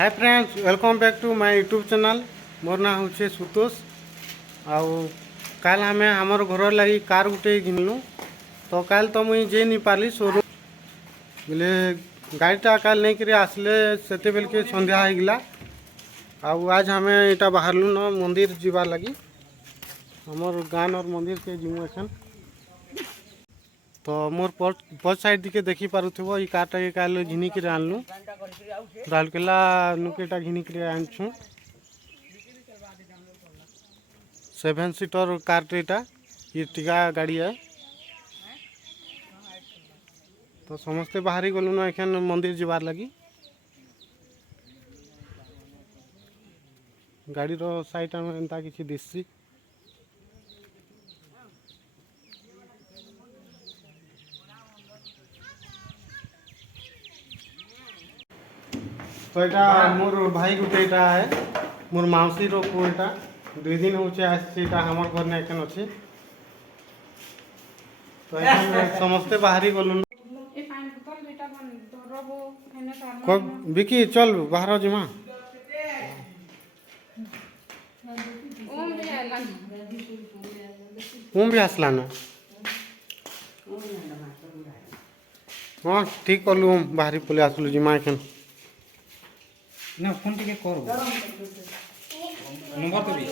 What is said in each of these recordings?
Hi friends, welcome back to my YouTube channel. मोर ना हूँ सुतोष। आउ काल आम आमर घर लगी कार गुटे घिनलु। तो काल तो मुई जे नहीं पार्ली शोरूम बोले गाड़ीटा काल नहीं कर आसले से बेल के संध्या हो गला। आउ आज आम यहाँ बाहरलु न मंदिर जीवार लगी। हमर गाँव और मंदिर के जीमु एखन। तो मोर पच साइड दिखे देखी पारुथबो ई कारटा के काल घिनिक आनलु। राउरकेला नुकेटा घिनिक आनछु 7 सीटर कारटेटा इर्टिगा गाड़ी है। तो समस्ते बाहरी गलु न एखन मंदिर जीवार लगी। गाड़ी रो साइड में एंता किछि दिसछि। तो यहाँ मोर भाई गुटे है मोर मौसी रो पुएटा 2 दिन होचे आसीटा हमर घर ने एखन अछि। तो एखन समस्ते बाहरी गलु कब बिकी चल बाहर जिमा ओम भी आसला न। हाँ ठीक कलु ओम बाहरी पले आसलु जिमा एखन ना फोन टिके करो नंबर तो भी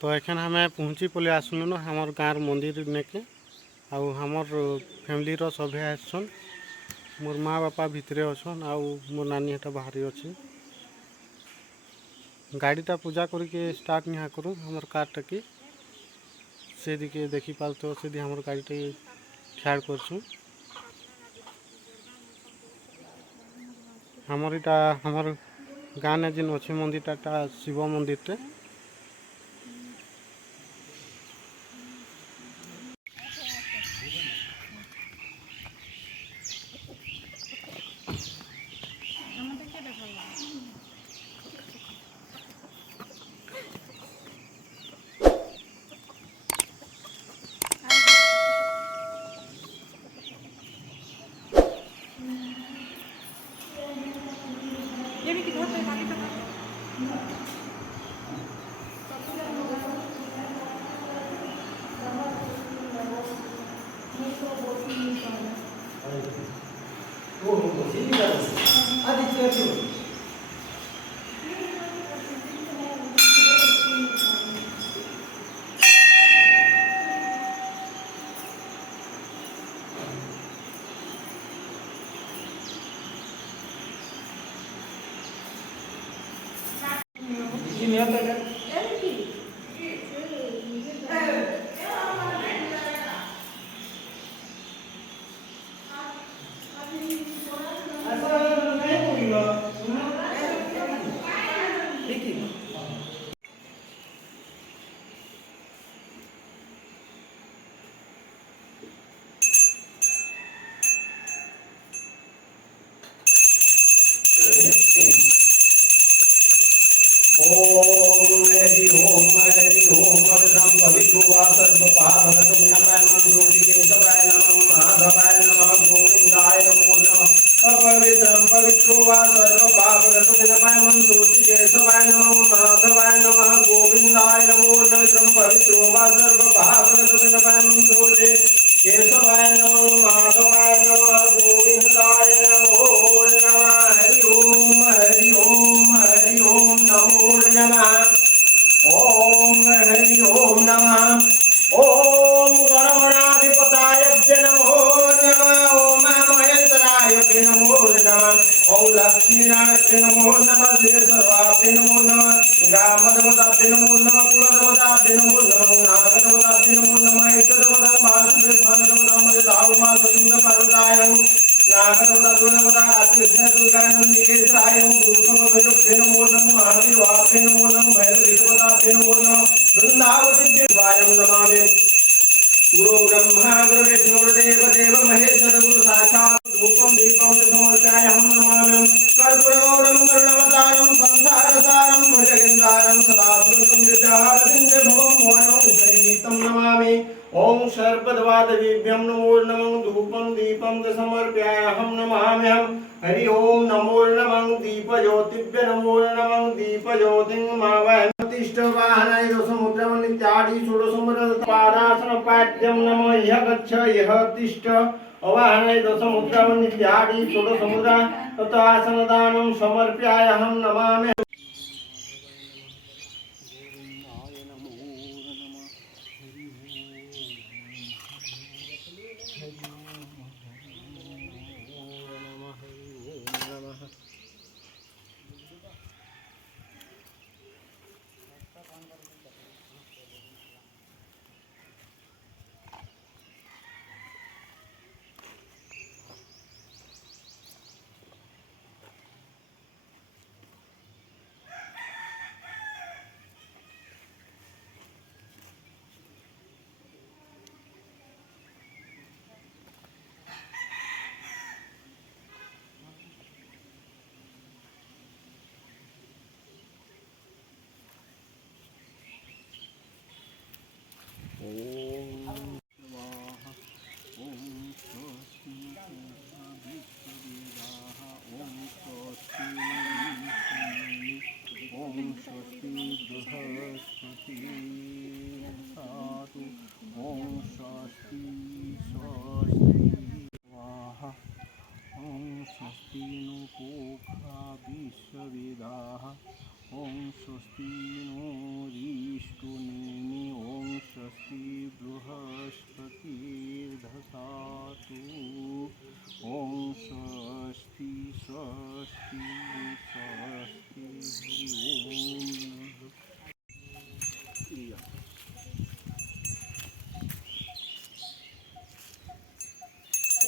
तो एखन हमें पहुँची पले आसलु न हमर गाँव मंदिर नेके। आउ हमर फैमिली रो सभे आसन। मोर माँ बापा भितरे अछन आउ मोर नानी हटा बाहरी अच्छी। गाड़ीटा पूजा करके स्टार्ट निहा करूँ हमर कारटा के से दिके देखी पारतो से हमर गाड़ीटा ठाड़ करछुं। हमर इटा हमर गाँव ने जिन अच्छे मंदिरटा शिव मंदिरटे। गुरु ब्रह्मा गुरु विष्णु गुरुदेव देव महेश्वर गुरु साक्षात् धूपं दीपं च समर्पयामि नमामि कर्पूरगौरं करुणावतारं संसारसारं भुजगेन्द्रारं सदा सुरतं विद्यारविन्दभवं मोहनं संगीतं नमामि ओम सर्पद्वादवीभ्यं नमो नमः धूपं दीपं च समर्पयामि नमाम्यहं हरि ओम नमो नमः दीपज्योतिभ्य नमो नमः दीपज्योतिं मावयम् तिष्ठवाहनाय समुद्रमनित्यादि षोडशमुद्रपादासन पाद्यं नमः यः गच्छ यः तिष्ठ अवाहनाय समुद्रमनित्यादि षोडशमुद्रा तथासनदानं समर्पयामि नमामि ओम स्वस्ति नो रिष्टुनेमि ओम स्वस्ति बृहस्पतिर्दधातु ओम स्वस्ति स्वस्ति स्वस्ति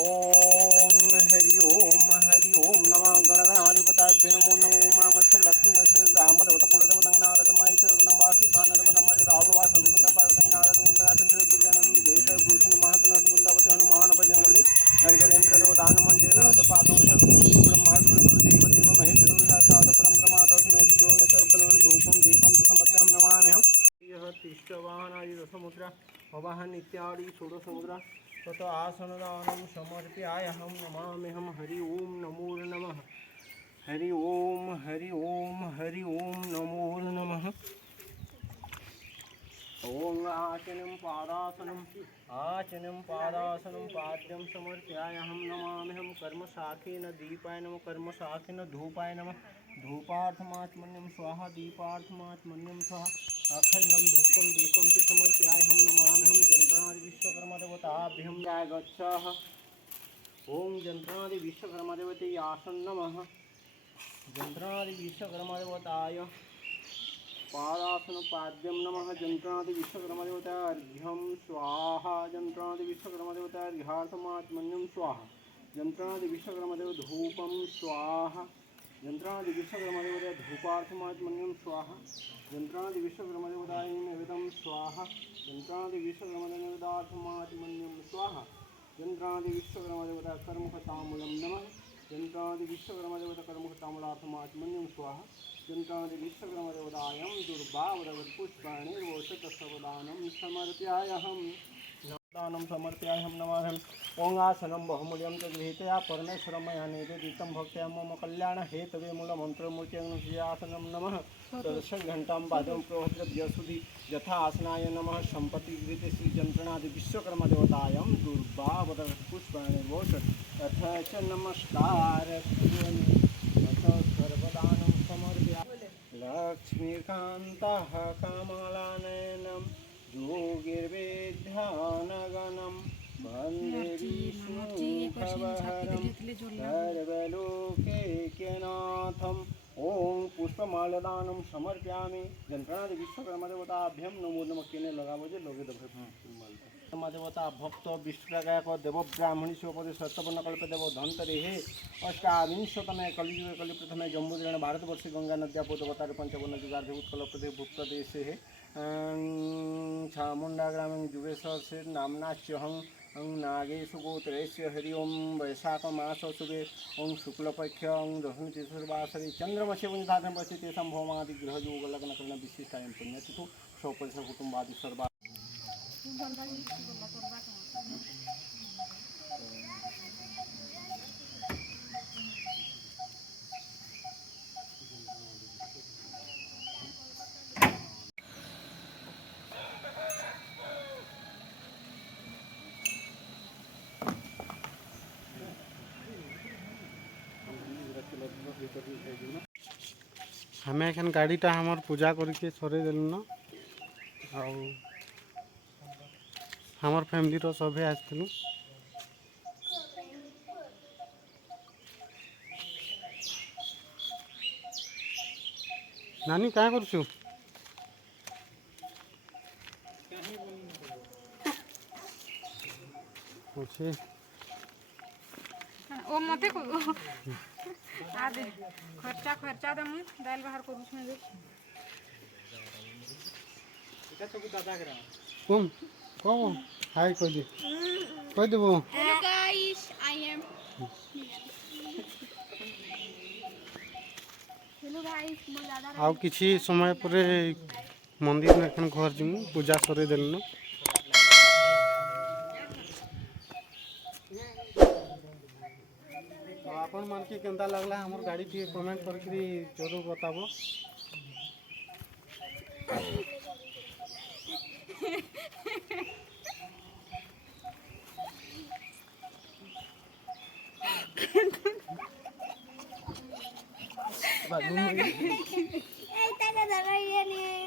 ओम हरि ओम नमः गणगणाधिपताभ्य नमो नमो मामश्च लक्ष्मी रामदेवता कुलदेवता नारद महेश्वर वासु खानद नमः रावण वासु पार्वती नारद नाथ दुर्गानंद देश भूषण महात्मा वृंदावती हनुमान भजनवल्ली हरिहरेन्द्र देवता हनुमान जयनाथ पादों ब्रह्मा देव देव महेश्वर साक्षात् परब्रह्म तस्मै श्री सर्वं धूपं दीपं च समर्पयामि नमाम्यहं यः तिष्ठवाहनाय रसमुद्रा भवाहन इत्यादि षोडशमुद्रा तत आसनदानं समर्पयामि नमाम्यहं हरि ओम नमो नमः हरि ओम नमो नमः ओम आचनं पादासनं पाद्यं समर्पयामि नमाम्यहं कर्मशाखेन दीपाय नमः कर्मशाखेन धूपाय नमः धूपार्थमात्मन्यं स्वाहा दीपार्थमात्मन्यं स्वाहा अखंडं धूपं दीपं च समर्पयामि नमाम्यहं जन्त्रादि विश्वकर्मदेवताभ्यं गच्छः ओम जन्त्रादि विश्वकर्मदेवते आसन नमः जन्त्रादि विश्वकर्मदेवताय पादासन पाद्यं नमः जन्त्रादि विश्वकर्मदेवता अर्घ्यं स्वाहा जन्त्रादि विश्वकर्मदेवता अर्घ्यार्थमात्मन्यं स्वाहा जन्त्रादि विश्वकर्मदेव धूपं स्वाहा जन्त्रादि विश्वकर्मदेवता धूपार्थमात्मन्यं स्वाहा जन्त्रादि विश्वकर्मदेवताय नैवेद्यं स्वाहा जन्त्रादि विश्वकर्मदेवतार्थमात्मन्यं स्वाहा जन्त्रादि विश्वकर्मदेवता कर्मकतामूलं नमः जन्त्रादि विश्वकर्मदेवता कर्मकतामूलार्थमात्मन्यं स्वाहा जन्त्रादि विश्वकर्मदेवतायं दुर्भावरवत्पुष्पाणिर्वोषतसवदानं समर्पयामि नमामि ओंगासनं बहुमूल्यं च गृहीतया परमेश्वरं मया निवेदितं भक्त्या मम कल्याणहेतवे मूलमन्त्रमूर्त्यनुसुयासनं नमः दर्शघण्टां पादं प्रभद्रव्यसुधि यथा आसनाय नमः सम्पत्तिगृते श्रीजन्त्रणादि विश्वकर्मदेवतायं दुर्भावरवत्पुष्पाणिर्वोष अथ च नमस्कार सर्वदानं समर्पयामि लक्ष्मीकान्तः कमलानयनं योगिर्विद्यानगनं वन्दे विष्णुभवहरं सर्वलोकैक्यनाथम् ओम पुष्पमाल्यदानं समर्पयामि जन्त्रादि विश्वकर्मदेवताभ्यं नमो नमः केने लगावो जे लोगे दभे महादेवता भक्त विष्णुगायक देव ब्राह्मणी शिवपति सत्यवर्णकल्प देव धन्तरि हे अष्टाविंशतमे कलियुगे कलि प्रथमे जम्बूद्रेण भारतवर्षे गंगा नद्या पोतवतार पंचवर्ण जुगार्धे उत्कल प्रदेश भूप्रदेशे हे चामुंडा ग्राम जुगेश्वर से नामनाच्यहं नागेशु गोत्रेश्य हरि ओं वैशाख मास शुभे ओं शुक्लपक्ष ओं दशमी तिथुर्वासरे चंद्रमसे पुण्यधारण वसे तेषां भौमादि ग्रहयोग लग्नकरण विशिष्टायं पुण्यतिथु सौपरिस कुटुंबादि सर्वा हमें एखन गाड़ीटा हमर पूजा करके सरे देलु न आउ हमर फैमिली रो सभे आसथिलु नानी क्या करछु अच्छे ओ मते को आ दे खर्चा दे मुई दाल बाहर करू छे दे এটা সব দাদা গ্রাম कम कम हाय कह देबो Hello guys, I am. Hello guys, मैं दादा आउ किछि समय परे मंदिर में एखन घर जिमु पूजा सरे देलु न आपण मान के केंता लागला हमर गाड़ी के कमेंट करके जरूर बताबो Esta daga ये नहीं